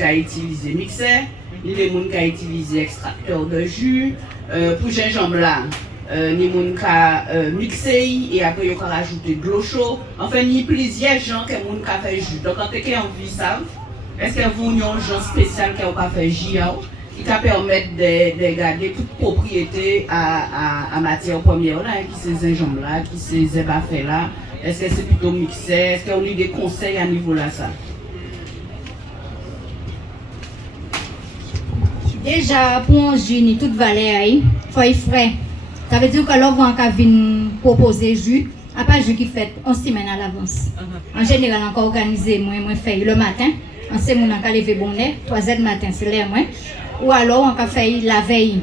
qui a utilisé mixeur, ni des gens qui a utilisé extracteur de jus. Pour gingembre là, ni gens qui a mixé et après ils ont rajouté de l'eau chaude. Enfin, il y a plusieurs gens qui ont fait jus. Donc, quand quelqu'un a envie ça, est-ce que vous avez un genre spécial qui a fait jus qui permet de garder toute propriété à matière première là, qui c'est gingembre là, qui c'est zébafé là. Est-ce que c'est plutôt mixé? Est-ce qu'on a des conseils à niveau là ça? Déjà, pour un jus, toute valeur, il faut être frais. Ça veut dire que l'on va proposer jus, à pas jus qui fait 11 semaines à l'avance. En général, on peut organiser, moi fais le matin, on sait qu'on a lever bon nez, 3h du matin, c'est l'air moins. Ou alors, on peut faire la veille.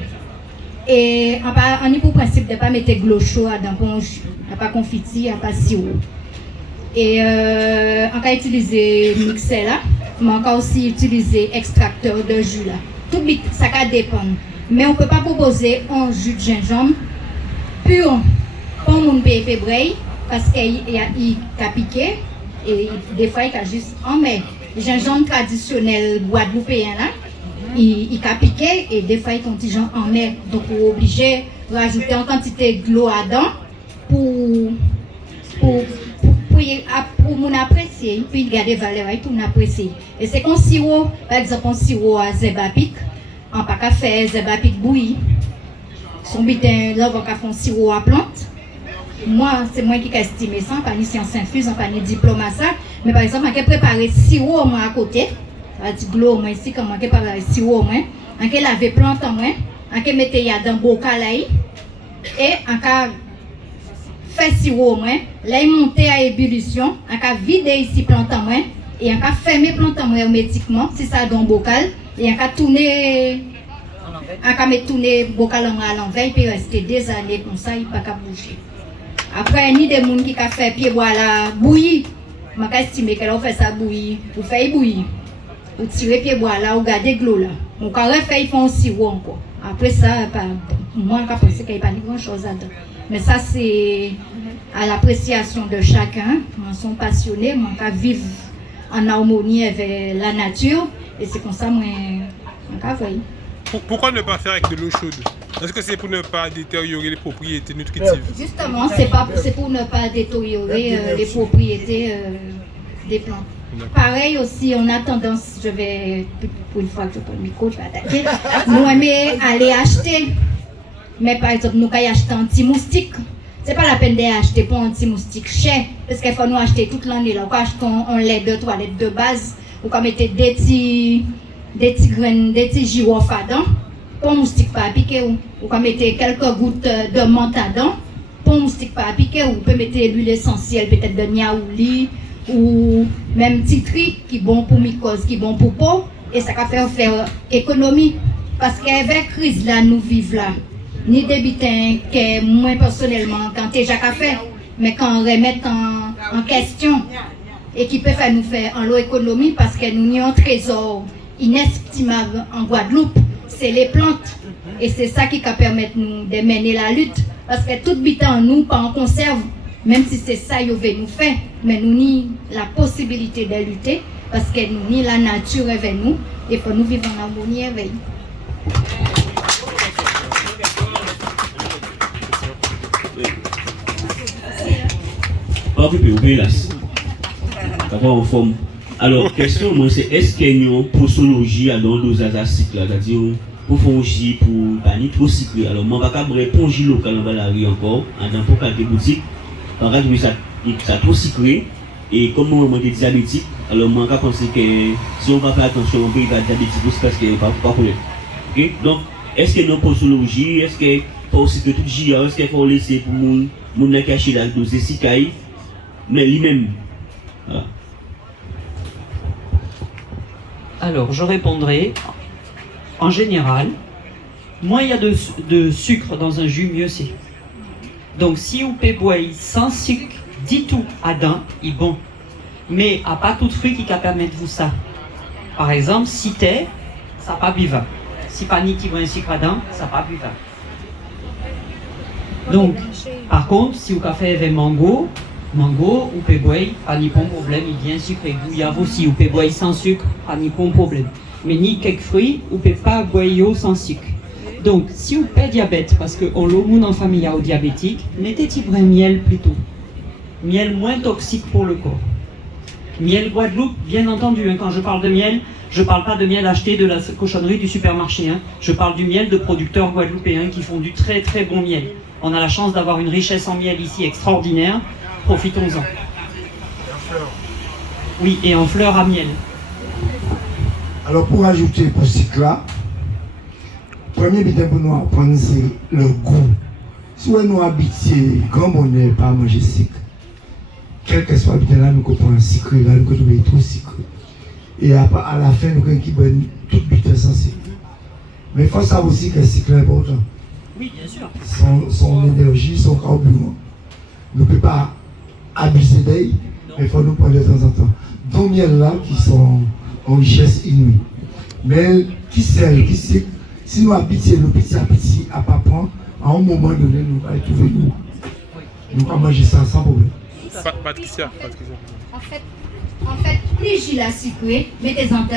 Et on est pour principe de ne pas mettre de l'eau chaude dans le jus, on pas confiti, on pas sirop. Et on peut utiliser mixeur là, mais on peut aussi utiliser extracteur de jus là. Tout ça dépend. Mais on ne peut pas proposer un jus de gingembre pur pour mon bébé braille parce qu'il a piqué et des fois il a juste en mer. Le gingembre traditionnel guadeloupéen là, il a piqué et des fois il contingent en mer. Donc on est obligé de rajouter en quantité de l'eau dedans pour mon apprécier, puis garder valeur pour mon apprécier. Et c'est qu'on sirop, par exemple, un sirop à zébapic, en pas qu'à faire zébapic bouilli. Son bitin, là, on va faire un sirop à plante. Moi, c'est moi qui ai estimé ça, pas ni science infuse, pas ni diplôme à ça. Mais par exemple, on peut préparer sirop au moins à côté. On dit de l'eau, moi ici, comment on peut préparer sirop au moins. On peut laver plante au moins. On peut mettre dans un bocal là. Et on peut faire sirop au moins, là il monte à ébullition, on peut vider ici plante en moins et on peut fermer plante en moins hermétiquement si ça dans le bocal et on peut tourner bocal à l'envers, il peut rester des années comme ça, il ne peut pas bouger. Après, il y a des gens qui ont fait pied bois là bouillir, je peux estimer qu'elle fait ça bouillir, ou faire bouillir, ou tirer pied bois là, ou garder de l'eau là. Donc quand on fait, ils font sirop encore. Après ça, moi je pense qu'il n'y a pas grand chose à dire. Mais ça, c'est à l'appréciation de chacun. Ils sont passionnés, ils vivent en harmonie avec la nature. Et c'est comme ça que Pourquoi ne pas faire avec de l'eau chaude? Est-ce que c'est pour ne pas détériorer les propriétés nutritives? Justement, c'est pour ne pas détériorer les propriétés des plantes. Pareil aussi, on a tendance, pour une fois que je prends le micro, je vais attaquer, nous aimons aller acheter. Mais par exemple, nous avons acheté un petit moustique. Ce n'est pas la peine d'acheter pour un petit moustique cher. Parce qu'il faut nous acheter toute l'année. Nous achetons un lait de toilette de base. Ou qu'on mette des petits graines, des petits girofles dedans. Pour un moustique pas piquer. Ou qu'on mette quelques gouttes de menthe dedans. Pour un moustique pas piquer. Ou peut mettre l'huile essentielle, peut-être de niaouli. Ou même titri qui est bon pour mycose, qui est bon pour peau. Et ça va faire économie. Parce qu'avec la crise là, nous vivons là. Ni des bitins que moi personnellement, quand j'ai déjà fait, mais quand on remet en question et qui peut faire nous faire en l'eau économie parce que nous avons un trésor inestimable en Guadeloupe, c'est les plantes. Et c'est ça qui va permettre nous de mener la lutte. Parce que tout bitin en nous, pas en conserve, même si c'est ça que veut nous faire, mais nous avons la possibilité de lutter parce que nous avons la nature avec nous et il faut nous vivre en harmonie avec nous. D'abord en forme. Alors, question, moi, c'est est-ce qu'il y a une posologie dans le dosage acide, c'est-à-dire pour faire un jus, pour pas ni trop sucré. Alors, moi, je vais répondre jus local dans la rue encore, dans n'importe quelle boutique. Par contre, ça trop sucré. Et comme moi, je suis diabétique, alors moi, je pense que si on va faire attention, on peut être diabétique aussi parce qu'il n'y a pas de problème. Okay? Donc, est-ce qu'il y a une posologie? Est-ce qu'il faut aussi que tout jus, est-ce qu'il faut laisser pour mon cacher la dose de sicaille? Mais lui-même. Voilà. Alors, je répondrai, en général, moins il y a de sucre dans un jus, mieux c'est. Donc, si on peut boire sans sucre, dit tout à dents, il est bon. Mais à pas tout fruit qui peut permettre vous ça. Par exemple, si t'es, ça pas buvable. Si pas ni qui boit un sucre à dents, ça pas buvable. Donc, par contre, si vous avez avec mango, vous pouvez boire, pas ni bon problème, il vient sucré. Gouyave aussi, vous pouvez boire sans sucre, pas ni bon problème. Mais ni quelques fruits, ou peut pas boire sans sucre. Donc, si vous avez diabète, parce qu'on l'a en famille au diabétique, mettez-y un miel plutôt. Miel moins toxique pour le corps. Miel Guadeloupe, bien entendu, hein, quand je parle de miel, je ne parle pas de miel acheté de la cochonnerie du supermarché. Hein. Je parle du miel de producteurs guadeloupéens qui font du très très bon miel. On a la chance d'avoir une richesse en miel ici extraordinaire. Profitons-en. Oui, et en fleurs à miel. Alors pour ajouter pour ce cycle-là, premier but pour nous apprendre, c'est le goût. Si nous habituons grand bonheur par manger sucre, quel que soit le but là, nous comprenons sucre, là, nous comprenons trop sucre. Et à la fin, nous comprenons qui bonne tout but sans sucre. Mais il faut savoir aussi que le sucre est important. Oui, bien sûr. Son énergie, son carburant. Nous ne pouvons pas abuser d'elle, mais il faut nous prendre de temps en temps. Donc, il y a là qui sont en richesse inouïe. Mais qui sert, qui sait, si nous habitons le petit à petit, à pas prendre, à un moment donné, nous allons trouver nous. Nous allons manger ça sans problème. Patricia. En fait, plus j'ai la sucrée, mettez en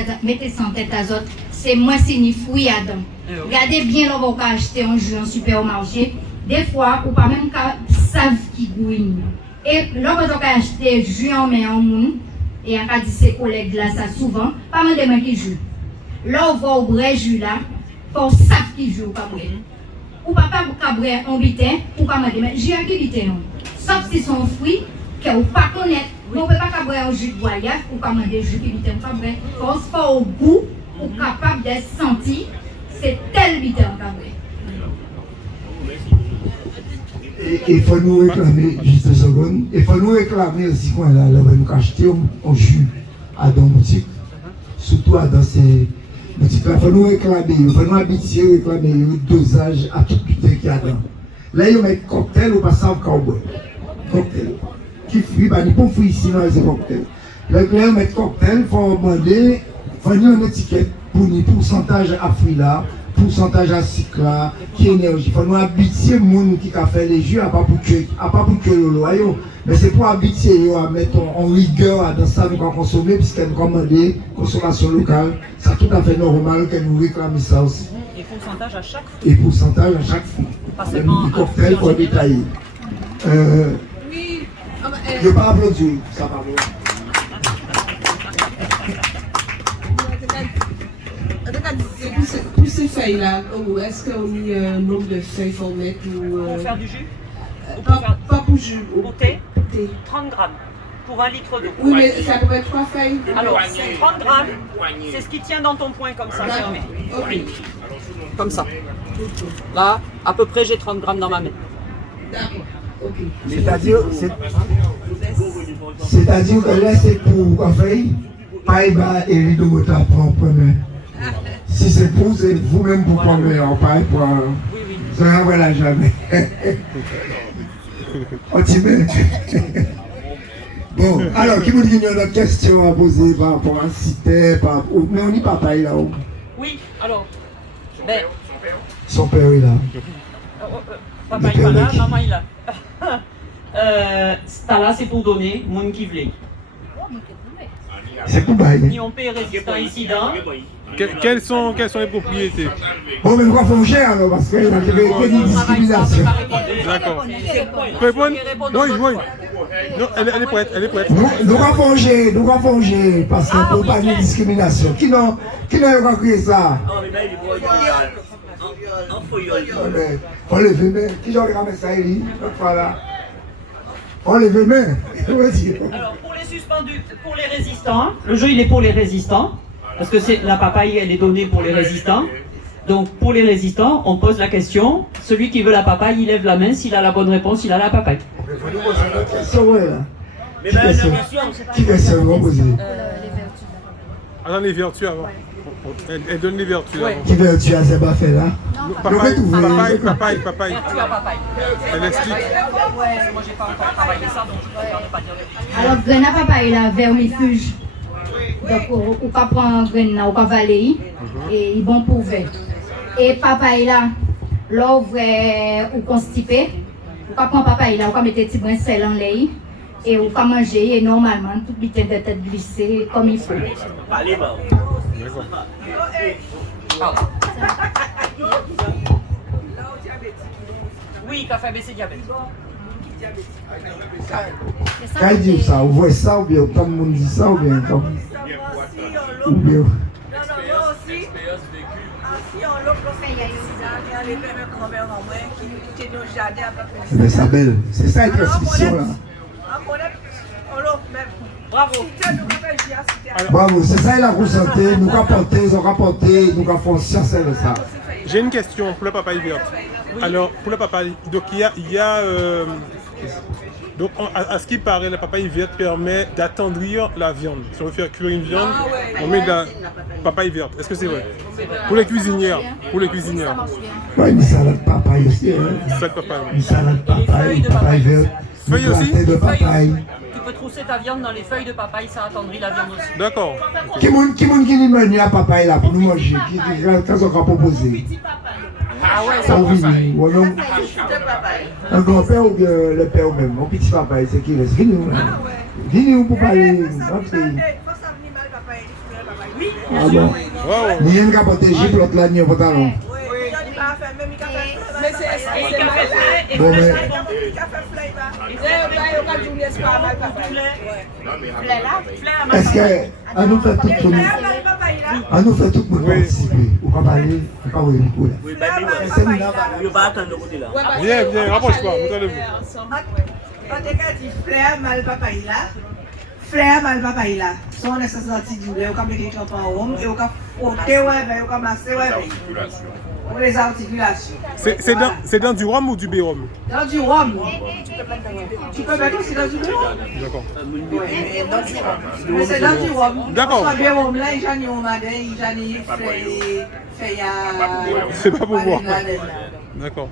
tête à autres, c'est moins signifié à dedans. Regardez bien là, vous pouvez acheter un jus en supermarché. Des fois, ou pas même savent qui gouine. Et là, vous pouvez acheter jus en main en monde, et en cas de ses collègues là, ça souvent, pas mal de mains qui jouent. Là, on voit au vrai jus là, pour savent qui joue ou pas vrai. Ou pas cabrer un bitin, ou pas mal de mains. J'ai un qui bitin, sauf si son fruit, que vous ne pas connaître. On ne peut pas cabrer un jus de voyage, ou pas manger jus qui bitin, pas vrai. Parce qu'au goût, ou capable de sentir, c'est tel bitin cabrer. Et il faut nous réclamer, juste une seconde, il faut nous réclamer aussi quand là, nous acheter un jus à dans la boutique, surtout à dans ces boutiques-là. Il faut nous réclamer, il faut nous habituer à réclamer le dosage à tout putain qu'il y a dedans. Là, ils mettent cocktail ou pas ça au cowboy. Cocktail. Qui fruit, bah, ils ne peuvent fruit ici, non, c'est cocktail. Là, ils mettent cocktail, il faut demander, il faut une étiquette pour le pourcentage à fruit là. Pourcentage à cycle là, qui énergie. Il faut nous habituer les gens qui a fait les jeux à pas pour que le loyau. Mais c'est pour habituer à mettre en rigueur dans ça nous allons consommer puisqu'elle nous commande consommation locale. C'est tout à fait normal que nous réclamions ça aussi. Et pourcentage à chaque fruit. Et pourcentage à chaque fruit. Le cocktail pour détailler. Je ne vais pas applaudir, ça va bien. Pour ces feuilles-là, est-ce qu'on y a un nombre de feuilles qu'on met Pour faire du jus Pas pour jus. Pour thé 30 grammes pour 1 litre d'eau. Oui, mais ça peut être 3 feuilles. Alors, 30 grammes, c'est ce qui tient dans ton poing comme ça, fermé. Ok. Comme ça. Là, à peu près, j'ai 30 grammes dans ma main. D'accord. Ok. C'est-à-dire que là, c'est pour la feuille, pas et les deux mots à prendre premier. Si c'est pour, c'est vous-même pour prendre en paille pour. Ça ne voilà jamais. On t'y met. Bon, alors, qui vous dit qu'il y a une question à poser par rapport à cité, mais on dit papa est là-haut. Oui, alors. Ben, son père est là. Papa est pas là, maman est là. Ça là, c'est pour donner, mon qui voulait. C'est pour bailler. Ni on paye résistant ici dans. Quelles sont les propriétés? Bon, mais pourquoi faut cher alors? Parce qu'il y a une discrimination. D'accord. Répondre? Oui. Non, elle est prête. Nous avons fongé parce qu'il ne faut pas de discrimination. Qui n'a pas créé ça? On lever main. Qui j'aurais ramené ça, Elie? Voilà. On lever main. Alors, pour les suspendus, pour les résistants, le jeu il est pour les résistants. Parce que la papaye, elle est donnée pour les résistants. Donc, pour les résistants, on pose la question. Celui qui veut la papaye, il lève la main. S'il a la bonne réponse, il a la papaye. Il faut nous poser notre question, ouais, là. Qui question vous poser? Attends, les vertus avant. Elle donne les vertus avant. Qui vertu à Zeba fait là? Papaye. Papaye. Elle explique. Moi, j'ai pas encore travaillé ça, donc je ne peux pas dire. Alors, graine à papaye là, vermifuge. Donc, on peut prendre graine là, on peut avaler, et il est bon pour verre. Et papaye là, l'ouvre ou constipé, on peut prendre papaye là, on peut mettre des petits brins de sel en lait, et on peut manger, et normalement, tout le temps de tête glissée comme il faut. D'accord. Pardon. Oui, café baissé diabète. Quand il dit ça, vous voyez ça ou bien comme le monde dit ça ou bien comme. Ou bien. Non, aussi. Si on l'a fait, il y a une grand-mère en moins qui était dans le jardin à peu près. Mais ça belle. C'est ça la transmission là. Bravo. Bravo, c'est ça la santé. Nous avons porté, nous avons porté, nous avons fait science de ça. J'ai une question pour le papa verte. Alors, pour le papa, donc il y a donc à ce qui paraît, le papaye verte permet d'attendrir la viande. Si on veut faire cuire une viande, on met de la papaye verte. Est-ce que c'est vrai? Pour les cuisinières. Pour les cuisinières. Ouais, une salade papaye aussi. Salade papaye. Une salade papaye, papaye verte. Feuilles aussi? De papaye. Tu peux trousser ta viande dans les feuilles de papaye, ça attendrit la viande aussi. D'accord. Qui dit menu à papaye là pour nous manger? Qu'est-ce qu'on va proposer? Ah ouais, Ça vient. Ou non? Un grand-père ou bien le père même? Mon petit papaye, c'est qui reste? Venez pour parler. Ah bon? Ni un qui a protégé l'autre là, ni un pantalon. Bon, mais. Est-ce que nous fait tout le monde? À nous fait tout le monde participer. On va parler, on va voir le coup là. Viens, viens, rapproche-toi, montrez-le-vous. Quand tu dis fleur mal papaye là, fleur mal papaye là, son nécessaire de douleur, on peut mettre un peu en haut et on peut frotter ouais, on peut masser ouais. Pour les articulations. C'est dans du rhum ou du bérum? Dans du rhum. Tu peux mettre aussi dans du rhum? D'accord. Mais c'est dans du rhum. D'accord. Parce que le rhum là, il y a un madin, il y a fait C'est pas pour boire. D'accord.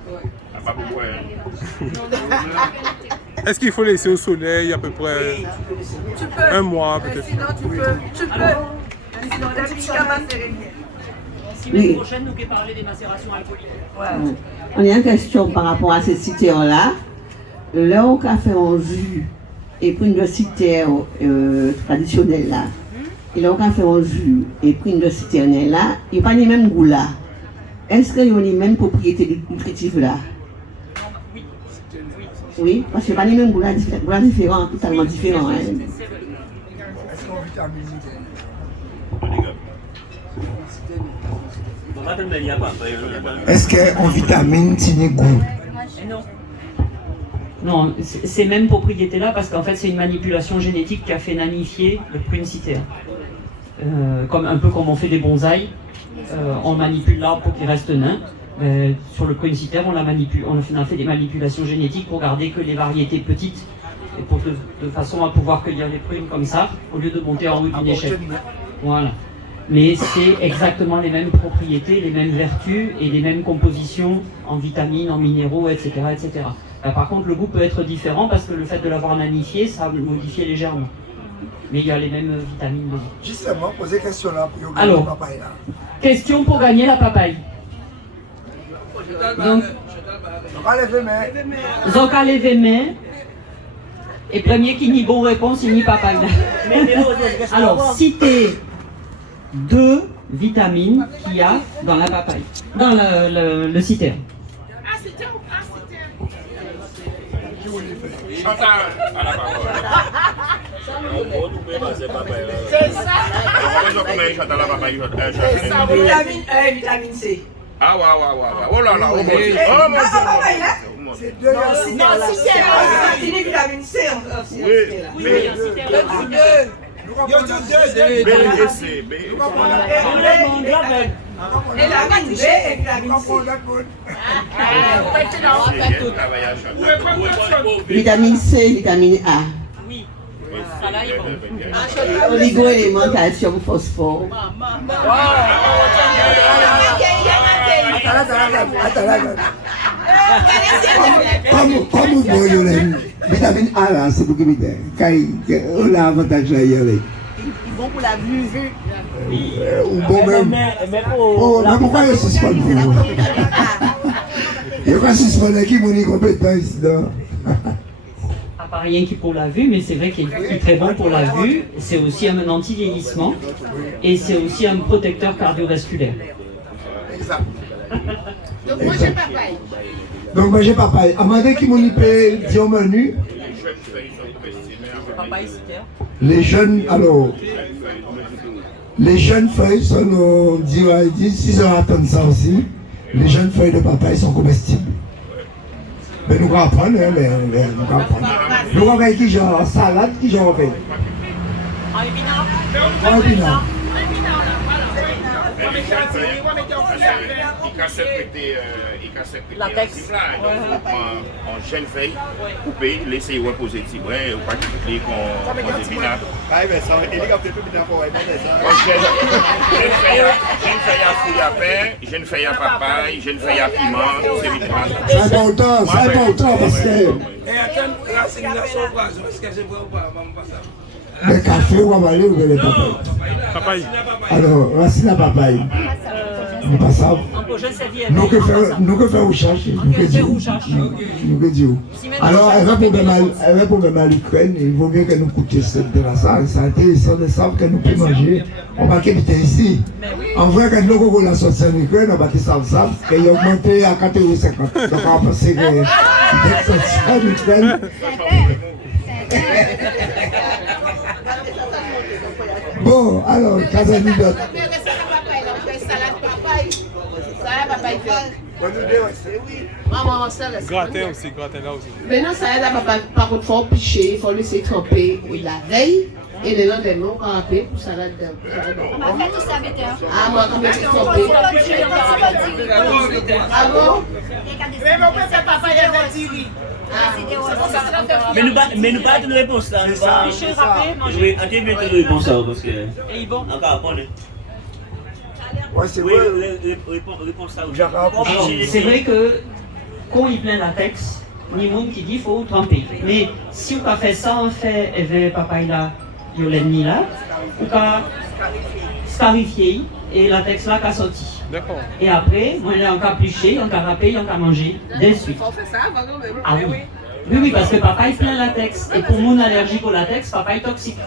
Est-ce qu'il faut laisser au soleil à peu près un mois peut-être? Sinon tu peux. Sinon les médicaments c'est Semaine prochaine, nous allons parler des macérations alcooliques. Ouais. On a une question par rapport à ces citerres-là. Là, on a fait un jus et pris une citerre traditionnelle là. Et là, on a fait un jus et pris une citerne là. Il n'y a pas les mêmes goûts là. Est-ce qu'il y a les mêmes propriétés nutritives là? Oui. Oui, parce qu'il n'y a pas les mêmes goûts là, différents, totalement différents. Hein. Est-ce qu'en vitamine, tu n'es goût? Non. Non, ces mêmes propriétés-là, parce qu'en fait, c'est une manipulation génétique qui a fait nanifier le prune citer. Un peu comme on fait des bonsaïs, on manipule l'arbre pour qu'il reste nain. Sur le prune citer, on a fait des manipulations génétiques pour garder que les variétés petites, et de façon à pouvoir cueillir les prunes comme ça, au lieu de monter en haut d'une échelle. Voilà. Mais c'est exactement les mêmes propriétés, les mêmes vertus et les mêmes compositions en vitamines, en minéraux, etc. etc. Par contre, le goût peut être différent parce que le fait de l'avoir nanifié, ça a modifié légèrement. Mais il y a les mêmes vitamines dedans. Justement, posez question là pour gagner Alors, la papaye là. Question pour gagner la papaye. Donc, Zoka levé main. Et premier qui n'y bonne réponse, il n'y papaye. Alors, citez 2 vitamines qu'il y a dans la papaye, dans le citer. Vitamine E et vitamine C. Ah ouais. Oh là là, oh mon Dieu. C'est deux. Non, c'est vitamine C en fait. Oui, Il y a deux. B et C. Et vitamine B et vitamine C. Vitamine C, vitamine A. Oui. Ça là, il est bon. Oligo-éléments, calcium, phosphore. Comme vous voyez, vitamine A là, c'est beaucoup mieux. On a avantage là, il est Bon pour la vue. ou bon même. Oh, mais pourquoi il y a ce sport pour vous? Il y a pas ce sport qui est compétent ici là. pas rien qui pour la vue, mais c'est vrai qu'il est très bon pour la vue. C'est aussi un anti-vieillissement et c'est aussi un protecteur cardiovasculaire. Exact. Donc, moi, j'ai papaye. Donc, manger papaye. Amandé qui m'ont dit au menu. Les jeunes, alors, les jeunes feuilles sont, on dit, si on attend ça aussi, les jeunes feuilles de papaye sont comestibles. Mais nous allons apprendre, hein, mais nous allons apprendre. Nous allons faire qui genre salade, qui genre fait. En épinard. En jeune feuille, couper, laisser reposer petit brin, ou pas quitter qu'on épinard. Jeune feuille à fouille à pain, jeune feuille à papaye, jeune feuille à piment, c'est vite. C'est important parce que. Le café, on va aller ou les papayes? Papaye. Alors, racine à papaye. Nous pas ça. Nous que faire recherche. Nous que dire. Alors, avec problème à l'Ukraine, il vaut mieux que nous coûtions cette de la salle. C'est intéressant de savoir que nous pouvons manger. On va quitter ici. En vrai, quand nous avons la sortie en Ukraine, on va quitter ça. Et il a augmenté à 4,50 €. Donc, on va penser que cette sortie en Ukraine. Bon, alors, Casanidot. Gratin aussi, gratin là aussi. Maintenant, ça aide à papa. Par contre, il faut picher, il faut laisser tremper la veille. Et les lendemains, on va râper pour salade. On va faire tout ça à 8 heures. Ah, moi, quand même, tremper. Ah bon? Mais nous pas de réponse là. Picher, râper, manger. Oui, attendez de réponse là parce que. Et bon. Encore apprendre. Ouais, c'est Oui, vrai. réponse ça. Alors, c'est vrai que quand il plein latex, ni monde qui dit qu'il faut tremper. Mais si on a fait ça, on fait avec papaye là, il y a l'ennemi là, on a scarifié et la latex là qui a sorti. D'accord. Et après, on a encore pluché, on a râpé, on a mangé de suite. Il faut faire ça avant quand même. Ah oui. Oui, parce que papaye plein latex. Et pour mon allergique au latex, papaye toxique.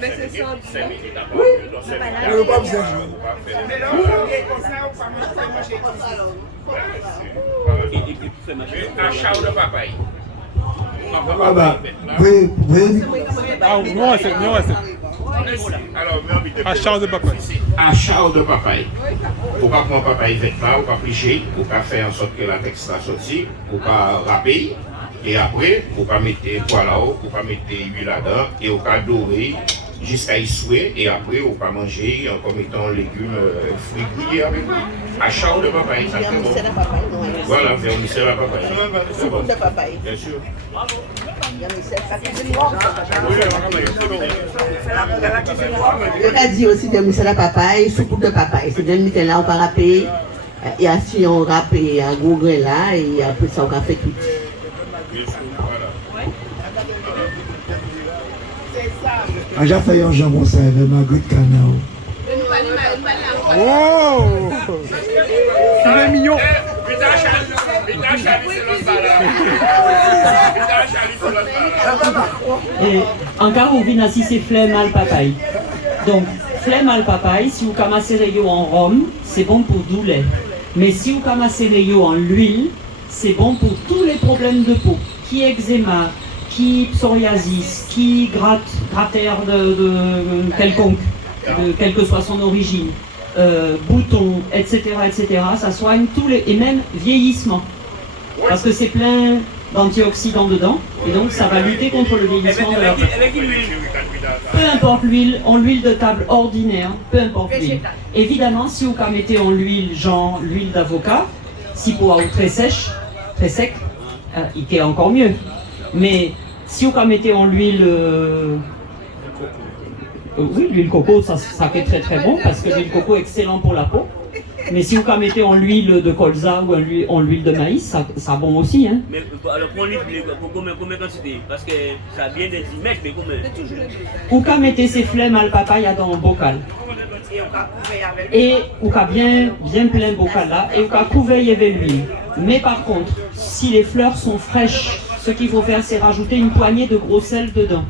Mais c'est ça. On ne pas besoin de Achat de papaye. Ah bah, oui. Ah, non, c'est. Alors, Achat de papaye. Achat de papaye. Ou pas prendre papaye vêtement, ou pas plicher, ou pas faire en sorte que la texte soit sortie, ou pas râper. Et après, ou pas mettre poêle là-haut, ou pas mettre huile là-dedans, et ou pas dorer jusqu'à y souhait, et après, ou pas manger en mettant légumes, fruits grillés avec lui. Achat de papaye, ça fait bon. Voilà, vermicelle à papaye. Soupe de papaye. Bien sûr. On a dit aussi de mousse à papaye, soupe de papaye. C'est bien là, on va râper. Et ainsi, on râpe à gros là, et après ça, on va faire tout. J'ai fait un jambon ça avec ma goutte de canard. Oh! Il est mignon! Et encore, on vient si c'est flemme à papaye. Donc, flemme à papaye, si vous camassez en rhum, c'est bon pour douleur. Mais si vous camassez en huile, c'est bon pour tous les problèmes de peau. Qui eczéma, qui psoriasis, qui grattère de quelconque, de quelle que soit son origine, boutons, etc., ça soigne tous les... et même vieillissement. Parce que c'est plein d'antioxydants dedans, et donc ça va lutter contre le vieillissement de la peau. Peu importe l'huile, en huile de table ordinaire, peu importe l'huile. Évidemment, si vous mettez en huile, genre l'huile d'avocat, si pour avoir très sèche, très sec, il est encore mieux. Mais si vous mettez en l'huile, oui, l'huile coco, ça fait très très bon parce que l'huile coco est excellent pour la peau. Mais si vous mettez en l'huile de colza ou en l'huile de maïs, ça bon aussi. Hein. Mais alors pour l'huile, combien de quantité? Parce que ça vient d'être mètres, mais combien? Vous mettez ces flemmes à papaye dans un bocal. Et vous bien plein bocal là, et vous couvrir avec l'huile. Mais par contre, si les fleurs sont fraîches, ce qu'il faut faire, c'est rajouter une poignée de gros sel dedans.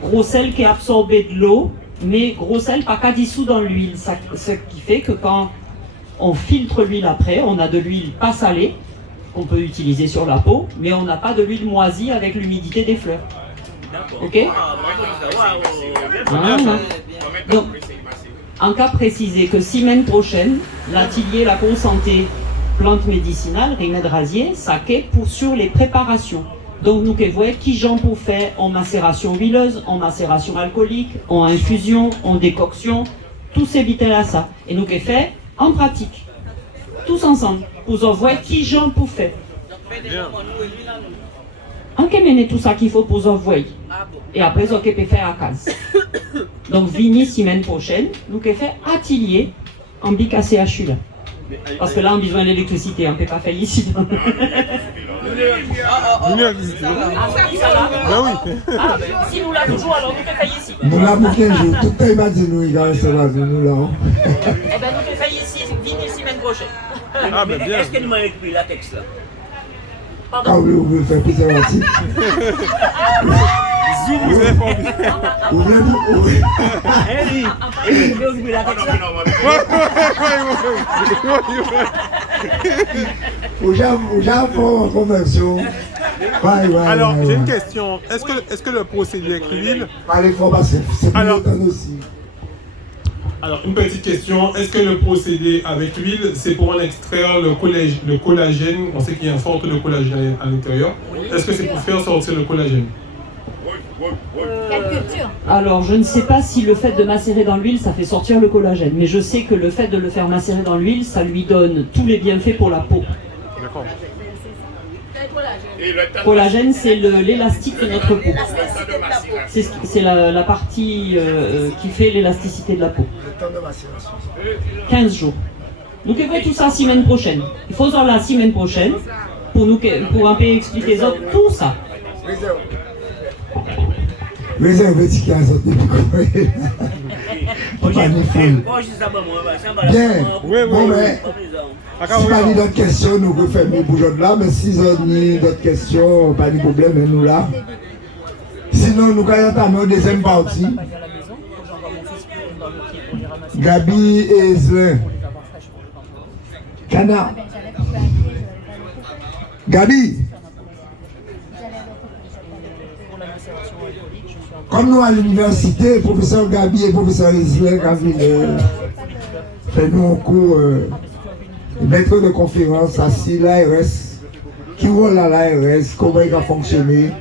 Gros sel qui est absorbé de l'eau, mais gros sel pas qu'à dissous dans l'huile. Ce qui fait que quand on filtre l'huile après, on a de l'huile pas salée, qu'on peut utiliser sur la peau, mais on n'a pas de l'huile moisie avec l'humidité des fleurs. Ok? Voilà. Donc, en cas précisé que semaine prochaine, l'atelier La Consanté plante médicinale, remède rasier, ça qu'est pour sur les préparations. Donc nous que voyez qui j'en pour faire en macération huileuse, en macération alcoolique, en infusion, en décoction, tous ces bitels à ça. Et nous que fait en pratique, tous ensemble, pour en voir qui j'en pour faire. On peut mener tout ça qu'il faut pour en voir. Et après on peut faire à case. Donc vini semaine prochaine, nous que fait atelier en bic à CHU là. Parce que là, on a besoin d'électricité, on ne peut pas faire ici. Si nous l'avons toujours, alors nous pouvons faire ici. Nous l'avons 15 jours. Tout le temps, dit nous, il va recevoir de nous là. Eh bien, nous pouvons faire ici, venir semaine prochaine. Ah, mais bien. Est-ce que nous m'avons écrit la texte là? Ah oui, vous voulez faire préservatif. Zoom, vous avez formé. Vous voulez la texte là? J'ai un en conversion. Alors, j'ai une question. Est-ce que le procédé avec l'huile... Allez, faut passer. C'est pour l'automne aussi. Alors, une petite question. Est-ce que le procédé avec l'huile, c'est pour en extraire le collagène? On sait qu'il y a un fort taux de collagène à l'intérieur. Est-ce que c'est pour faire sortir le collagène? Alors, je ne sais pas si le fait de macérer dans l'huile, ça fait sortir le collagène. Mais je sais que le fait de le faire macérer dans l'huile, ça lui donne tous les bienfaits pour la peau. D'accord. Collagène, c'est l'élastique de notre peau. C'est la partie qui fait l'élasticité de la peau. 15 jours. Nous verrons tout ça la semaine prochaine. Il faut en la semaine prochaine pour un peu expliquer les autres tout ça. Réserve petit qui a sauté du coin. Pas de foule. Bien. Bon, mais si pas d'autres questions, nous pouvons faire mes bougeons là. Mais si vous avez d'autres questions, pas de problème, nous là. Sinon, nous allons entamer la deuxième partie. Gabi et Zlin. Cana. Gabi. Comme nous à l'université, le professeur Gabi et le professeur Isler fait nous un cours maître de conférence assis l'ARS, qui roule à l'ARS, comment il va fonctionner,